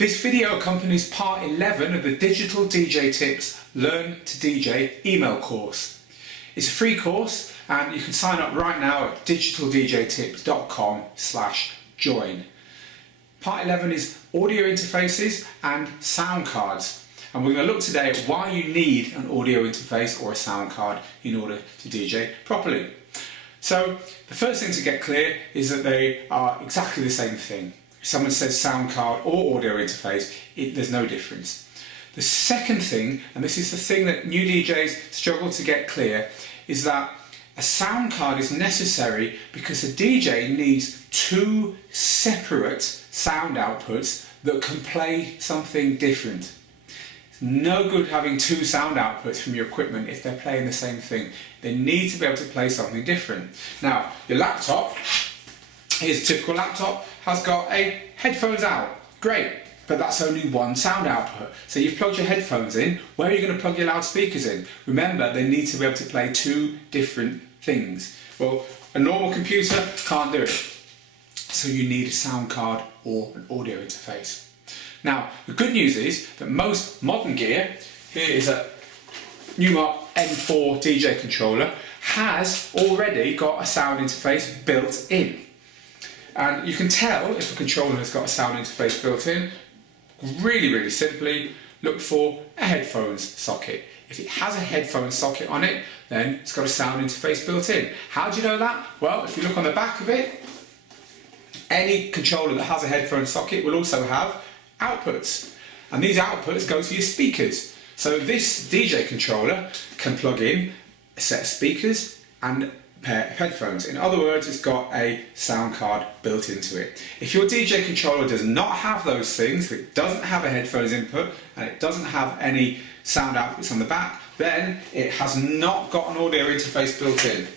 This video accompanies part 11 of the Digital DJ Tips Learn to DJ email course. It's a free course and you can sign up right now at digitaldjtips.com/join. Part 11 is audio interfaces and sound cards. And we're going to look today at why you need an audio interface or a sound card in order to DJ properly. So the first thing to get clear is that they are exactly the same thing. If someone says sound card or audio interface, there's no difference. The second thing, and this is the thing that new DJs struggle to get clear, is that a sound card is necessary because a DJ needs two separate sound outputs that can play something different. It's no good having two sound outputs from your equipment if they're playing the same thing. They need to be able to play something different. Now, your laptop, here's a typical laptop, has got a headphones out. Great, but that's only one sound output. So you've plugged your headphones in. Where are you going to plug your loudspeakers in? Remember, they need to be able to play two different things. Well, a normal computer can't do it. So you need a sound card or an audio interface. Now, the good news is that most modern gear, here is a Newmark N4 DJ controller, has already got a sound interface built in. And you can tell if a controller has got a sound interface built in, really simply look for a headphones socket. If it has a headphone socket on it, then it's got a sound interface built in. How do you know that? Well, if you look on the back of it, any controller that has a headphone socket will also have outputs. And these outputs go to your speakers. So this DJ controller can plug in a set of speakers and a pair of headphones. In other words, it's got a sound card built into it. If your DJ controller does not have those things, it doesn't have a headphones input and it doesn't have any sound outputs on the back, then it has not got an audio interface built in.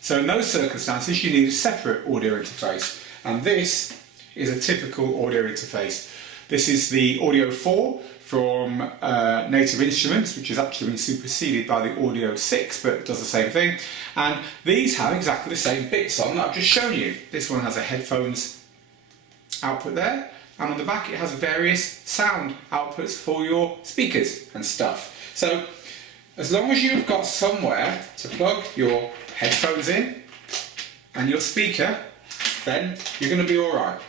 So in those circumstances, you need a separate audio interface. And this is a typical audio interface. This is the Audio 4 from Native Instruments, which has actually been superseded by the Audio 6, but does the same thing. And these have exactly the same bits on that I've just shown you. This one has a headphones output there, and on the back it has various sound outputs for your speakers and stuff. So as long as you've got somewhere to plug your headphones in and your speaker, then you're going to be alright.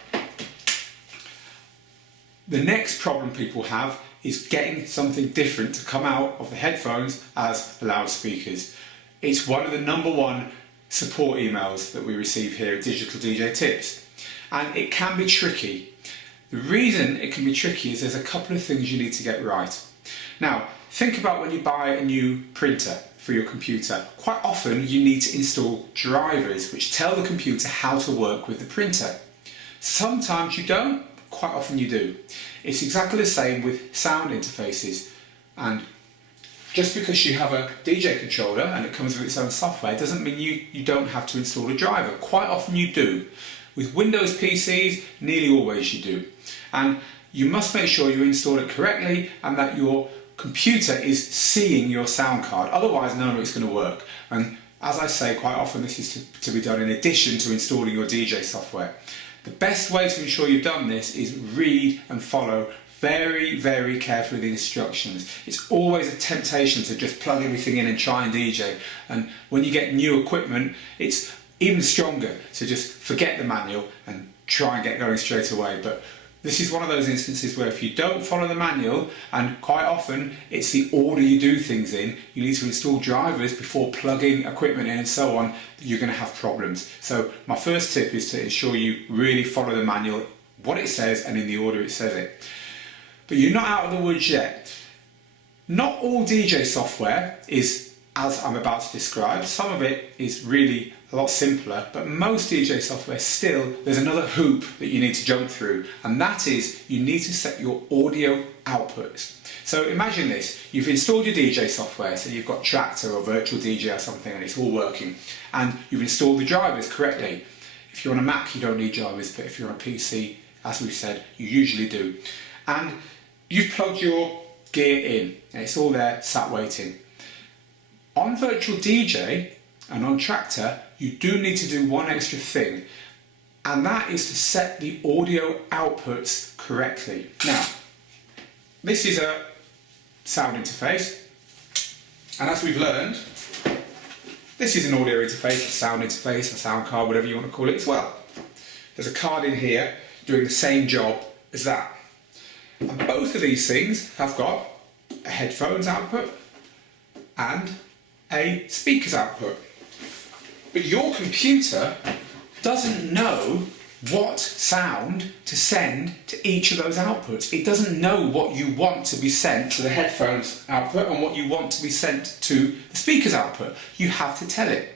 The next problem people have is getting something different to come out of the headphones as the loudspeakers. It's one of the #1 support emails that we receive here at Digital DJ Tips, and it can be tricky. The reason it can be tricky is there's a couple of things you need to get right. Now, think about when you buy a new printer for your computer. Quite often you need to install drivers which tell the computer how to work with the printer. Sometimes you don't, quite often you do. It's exactly the same with sound interfaces, and just because you have a DJ controller and it comes with its own software doesn't mean you don't have to install a driver. Quite often you do. With Windows PCs, nearly always you do. And you must make sure you install it correctly and that your computer is seeing your sound card, otherwise none of it's going to work. And as I say, quite often this is to be done in addition to installing your DJ software. The best way to ensure you've done this is read and follow very carefully the instructions. It's always a temptation to just plug everything in and try and DJ, and when you get new equipment it's even stronger to just forget the manual and try and get going straight away. But this is one of those instances where if you don't follow the manual, and quite often it's the order you do things in, you need to install drivers before plugging equipment in and so on, you're going to have problems. So my first tip is to ensure you really follow the manual, what it says and in the order it says it. But you're not out of the woods yet. Not all DJ software is as I'm about to describe. Some of it is really a lot simpler, but most DJ software still, there's another hoop that you need to jump through, and that is you need to set your audio outputs. So imagine this, you've installed your DJ software, so you've got Tractor or Virtual DJ or something and it's all working, and you've installed the drivers correctly. If you're on a Mac you don't need drivers, but if you're on a PC, as we said, you usually do. And you've plugged your gear in and it's all there sat waiting. On Virtual DJ and on Tractor, you do need to do one extra thing. and that is to set the audio outputs correctly. Now, this is a sound interface, and as we've learned, this is an audio interface, a sound interface, a sound card, whatever you want to call it as well. There's a card in here doing the same job as that. And both of these things have got a headphones output and a speakers output. But your computer doesn't know what sound to send to each of those outputs. It doesn't know what you want to be sent to the headphones output and what you want to be sent to the speakers output. You have to tell it.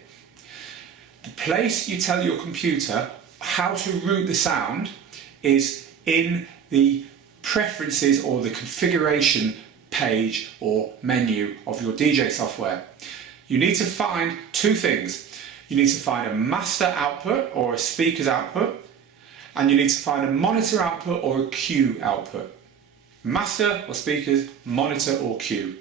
The place you tell your computer how to route the sound is in the preferences or the configuration page or menu of your DJ software. You need to find two things. You need to find a master output or a speakers output, and you need to find a monitor output or a cue output. Master or speakers, monitor or cue.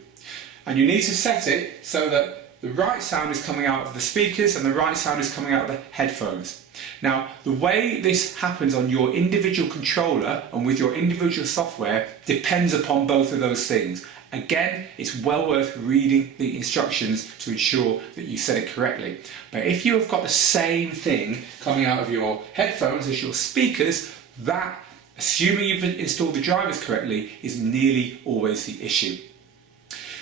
And you need to set it so that the right sound is coming out of the speakers and the right sound is coming out of the headphones. Now, the way this happens on your individual controller and with your individual software depends upon both of those things. Again, it's well worth reading the instructions to ensure that you set it correctly. But if you have got the same thing coming out of your headphones as your speakers, that, assuming you've installed the drivers correctly, is nearly always the issue.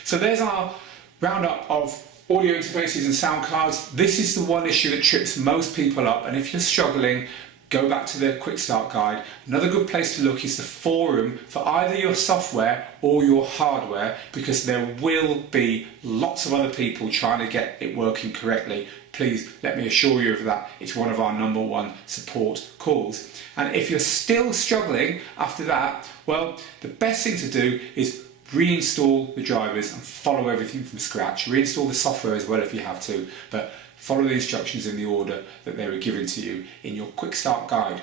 So there's our roundup of audio interfaces and sound cards. This is the one issue that trips most people up, and if you're struggling, go back to the quick start guide. Another good place to look is the forum for either your software or your hardware, because there will be lots of other people trying to get it working correctly. Please let me assure you of that. It's one of our #1 support calls. And if you're still struggling after that, well, the best thing to do is reinstall the drivers and follow everything from scratch. Reinstall the software as well if you have to, but follow the instructions in the order that they were given to you in your quick start guide.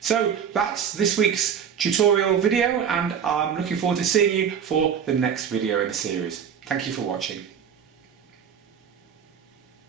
So that's this week's tutorial video, and I'm looking forward to seeing you for the next video in the series. Thank you for watching.